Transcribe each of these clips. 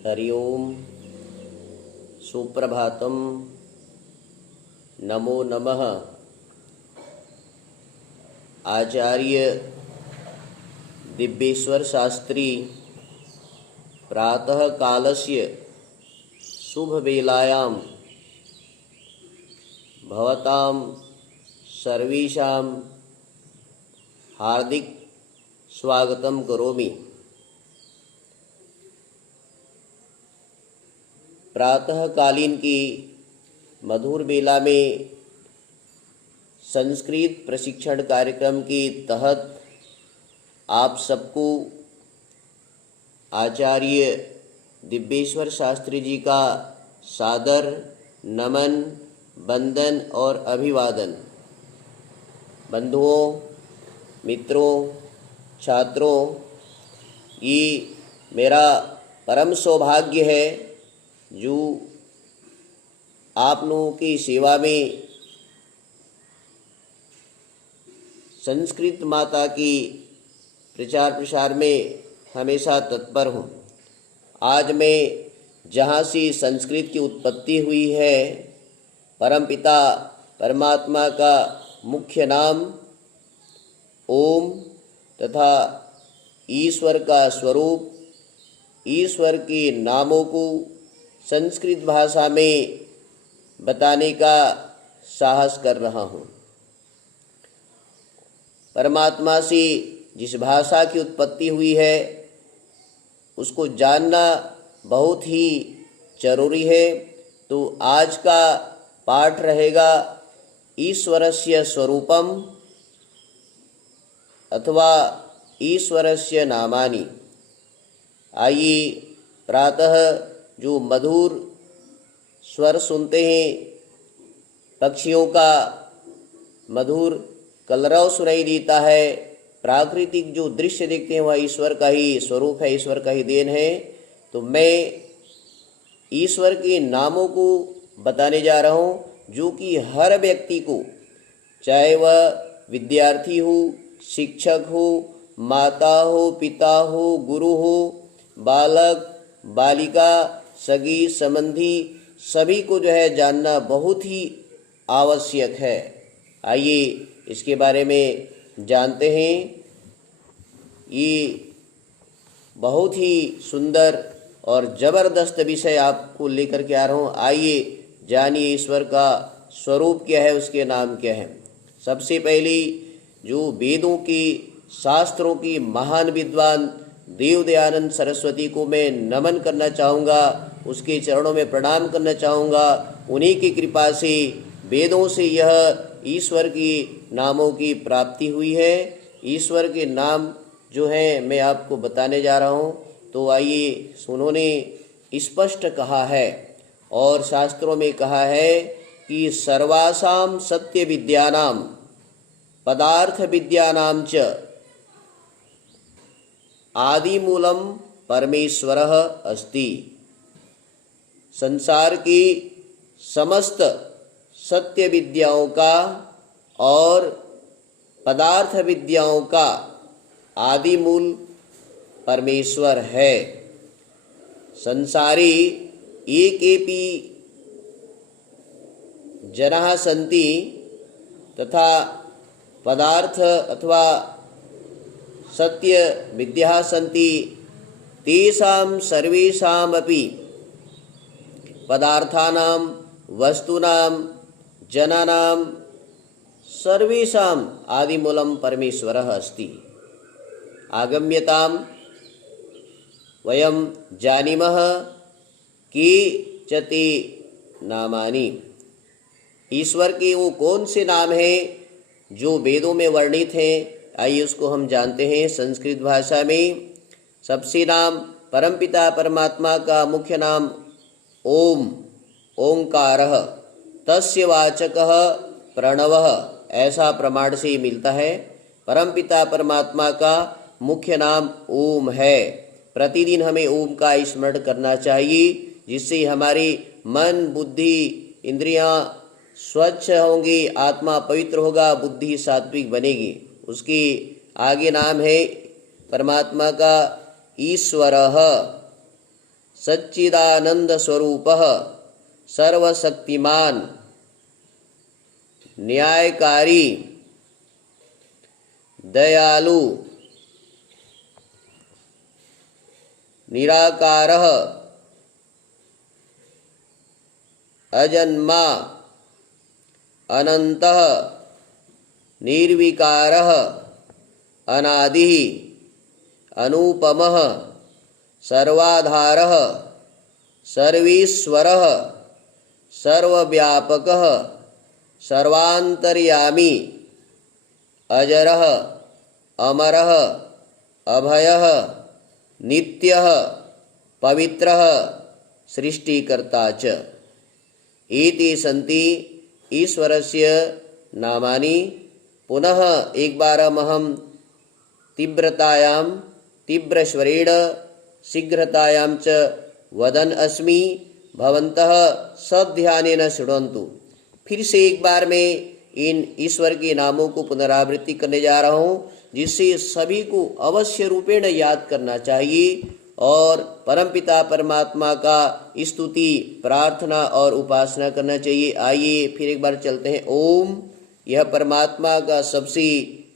हरि ओम। सुप्रभातम। नमो नमः। आचार्य दिव्येश्वर शास्त्री प्रातः कालस्य शुभवेलायां भवतां सर्वेषां हार्दिक स्वागतं करोमि। प्रातःकालीन की मधुर बेला में संस्कृत प्रशिक्षण कार्यक्रम के तहत आप सबको आचार्य दिव्येश्वर शास्त्री जी का सादर नमन, वंदन और अभिवादन। बंधुओं, मित्रों, छात्रों, ये मेरा परम सौभाग्य है जो आप लोगों की सेवा में संस्कृत माता की प्रचार प्रसार में हमेशा तत्पर हूँ। आज मैं जहाँ से संस्कृत की उत्पत्ति हुई है, परमपिता परमात्मा का मुख्य नाम ओम तथा ईश्वर का स्वरूप, ईश्वर के नामों को संस्कृत भाषा में बताने का साहस कर रहा हूँ। परमात्मा से जिस भाषा की उत्पत्ति हुई है उसको जानना बहुत ही जरूरी है। तो आज का पाठ रहेगा ईश्वरस्य स्वरूपम अथवा ईश्वरस्य नामानि। आइए प्रातः जो मधुर स्वर सुनते हैं, पक्षियों का मधुर कलरव सुनाई देता है, प्राकृतिक जो दृश्य देखते हैं वह ईश्वर का ही स्वरूप है, ईश्वर का ही देन है। तो मैं ईश्वर के नामों को बताने जा रहा हूँ जो कि हर व्यक्ति को, चाहे वह विद्यार्थी हो, शिक्षक हो, माता हो, पिता हो, गुरु हो, बालक, बालिका, सगी संबंधी, सभी को जो है जानना बहुत ही आवश्यक है। आइए इसके बारे में जानते हैं। ये बहुत ही सुंदर और ज़बरदस्त विषय आपको लेकर के आ रहा हूँ। आइए जानिए ईश्वर का स्वरूप क्या है, उसके नाम क्या है। सबसे पहले जो वेदों की, शास्त्रों की महान विद्वान देव दयानंद सरस्वती को मैं नमन करना चाहूँगा, उसके चरणों में प्रणाम करना चाहूँगा। उन्हीं की कृपा से वेदों से यह ईश्वर की नामों की प्राप्ति हुई है। ईश्वर के नाम जो हैं मैं आपको बताने जा रहा हूँ। तो आइए, उन्होंने स्पष्ट कहा है और शास्त्रों में कहा है कि सर्वासाम सत्य विद्यानाम पदार्थ विद्यानाम च आदिमूलम परमेश्वरः अस्ति। संसार की समस्त सत्य विद्याओं का और पदार्थ विद्याओं का आदिमूल परमेश्वर है। संसारी एकेपि जनाः सन्ति तथा पदार्थ अथवा सत्य विद्याः सन्ति, तेषां सर्वेषामपि पदार्थानां, वस्तूनां, जनानां सर्वेषाम् आदिमूलं परमेश्वरः अस्ति। आगम्यतां वयं जानीमः के ते नामानि। ईश्वर के वो कौन से नाम हैं जो वेदों में वर्णित हैं? आइए उसको हम जानते हैं। संस्कृत भाषा में सबसे नाम परमपिता परमात्मा का मुख्य नाम ओम, ओंकारः, तस्य वाचकः प्रणवः, ऐसा प्रमाण से मिलता है। परमपिता परमात्मा का मुख्य नाम ओम है। प्रतिदिन हमें ओम का स्मरण करना चाहिए, जिससे हमारी मन, बुद्धि, इंद्रियां स्वच्छ होंगी, आत्मा पवित्र होगा, बुद्धि सात्विक बनेगी। उसकी आगे नाम है परमात्मा का ईश्वरः। सच्चिदानंद स्वरूपः सर्वशक्तिमान न्यायकारी दयालु निराकारः अजन्मा अनन्तः निर्विकारः अनादिः अनुपमः सर्वाधारः सर्वेश्वरः सर्वव्यापकः सर्वान्तर्यामी अजरः अमरः अभयः नित्यः पवित्रः सृष्टिकर्ता च। इति सन्ति ईश्वरस्य नामानि। पुनः एक बार अहं तीव्रतायां तीव्रस्वरेण शीघ्रतायां च वदन् अस्मि, भवन्तः सब ध्यानेन शृण्वन्तु। फिर से एक बार मैं इन ईश्वर के नामों को पुनरावृत्ति करने जा रहा हूँ, जिससे सभी को अवश्य रूपेण याद करना चाहिए और परमपिता परमात्मा का स्तुति प्रार्थना और उपासना करना चाहिए। आइए फिर एक बार चलते हैं। ओम, यह परमात्मा का सबसे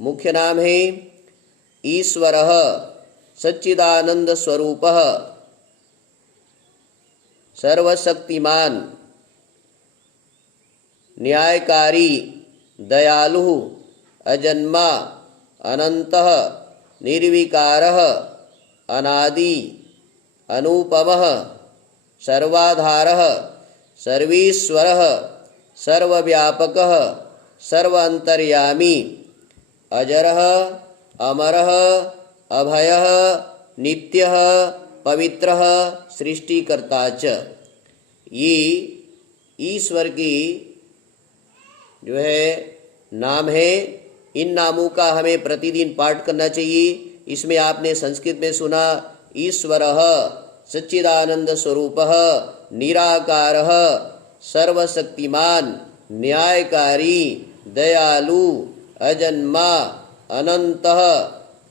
मुख्य नाम है। ईश्वरः सच्चिदानंद स्वरूपः सर्वशक्तिमान न्यायकारी दयालु अजन्मा अनन्तः निर्विकारः अनादि अनुपमः सर्वाधारः सर्वेश्वरः सर्वव्यापकः सर्वान्तर्यामी अजरः अमरः अभयः नित्यः पवित्रः सृष्टिकर्ता च। ये ईश्वर की जो है नाम है। इन नामों का हमें प्रतिदिन पाठ करना चाहिए। इसमें आपने संस्कृत में सुना ईश्वरः सच्चिदानंद स्वरूपः निराकारः सर्वशक्तिमान न्यायकारी दयालु अजन्मा अनन्तः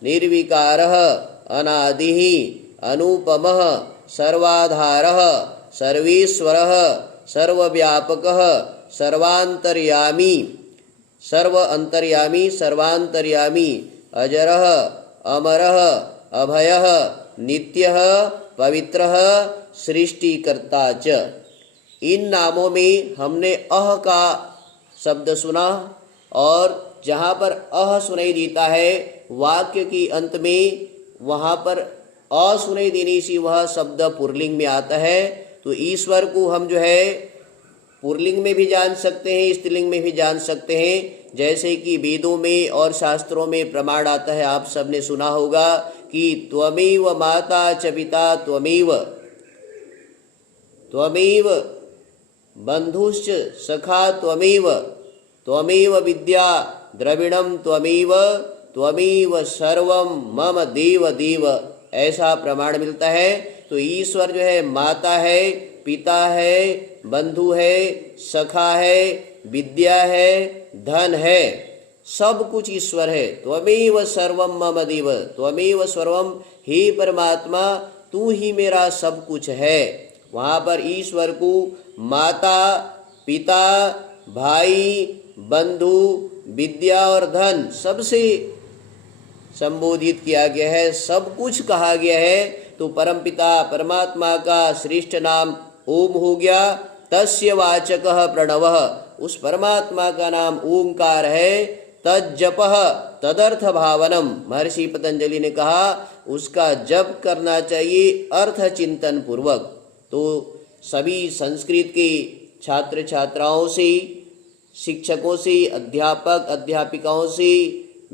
निर्विकारः अनादिः अनुपमः सर्वाधारः सर्वेश्वरः सर्वव्यापकः सर्वान्तर्यामी सर्वान्तर्यामी अजरः अमरः अभयः नित्यः पवित्रः सृष्टिकर्ता च। इन नामों में हमने अह का शब्द सुना, और जहाँ पर अह सुनाई देता है वाक्य के अंत में, वहाँ पर अ सुनाई देने से वह शब्द पुल्लिंग में आता है। तो ईश्वर को हम जो है पुल्लिंग में भी जान सकते हैं, स्त्रीलिंग में भी जान सकते हैं। जैसे कि वेदों में और शास्त्रों में प्रमाण आता है, आप सबने सुना होगा कि त्वमेव माता च पिता त्वमेव त्वमेव बंधुश्च सखा त्वमेव त्वमेव विद्या द्रविणम त्वमेव त्वमेव सर्वम मम देव देव, ऐसा प्रमाण मिलता है। तो ईश्वर जो है माता है, पिता है, बंधु है, सखा है, विद्या है, धन है, सब कुछ ईश्वर है। त्वमेव सर्वम मम देव, त्वमेव सर्वम, हे परमात्मा तू ही मेरा सब कुछ है। वहाँ पर ईश्वर को माता पिता भाई बंधु विद्या और धन सबसे संबोधित किया गया है, सब कुछ कहा गया है। तो परमपिता परमात्मा का श्रेष्ठ नाम ओम हो गया। तस्य वाचकः प्रणवः, उस परमात्मा का नाम ओंकार है। तज्जपः तदर्थ भावनम, महर्षि पतंजलि ने कहा उसका जप करना चाहिए अर्थ चिंतन पूर्वक। तो सभी संस्कृत के छात्र छात्राओं से, शिक्षकों से, अध्यापक अध्यापिकाओं से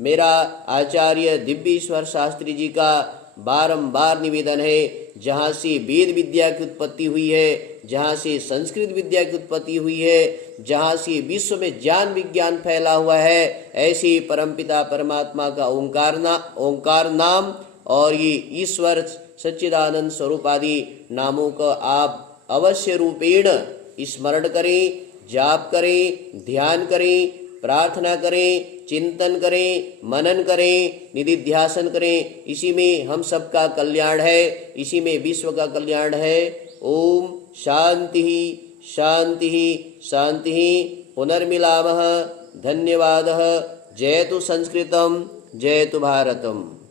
मेरा आचार्य दिव्येश्वर शास्त्री जी का बारंबार निवेदन है, जहाँ से वेद विद्या की उत्पत्ति हुई है, जहाँ से संस्कृत विद्या की उत्पत्ति हुई है, जहाँ से विश्व में ज्ञान विज्ञान फैला हुआ है, ऐसे परमपिता परमात्मा का ओंकार नाम और ये ईश्वर सच्चिदानंद स्वरूप आदि नामों का आप अवश्य रूपेण स्मरण करें, जाप करें, ध्यान करें, प्रार्थना करें, चिंतन करें, मनन करें, निधिध्यासन करें। इसी में हम सबका कल्याण है, इसी में विश्व का कल्याण है। ओम शांति शांति शांति। पुनर्मिलामः। धन्यवादः। जयतु संस्कृतम, जयतु भारतम।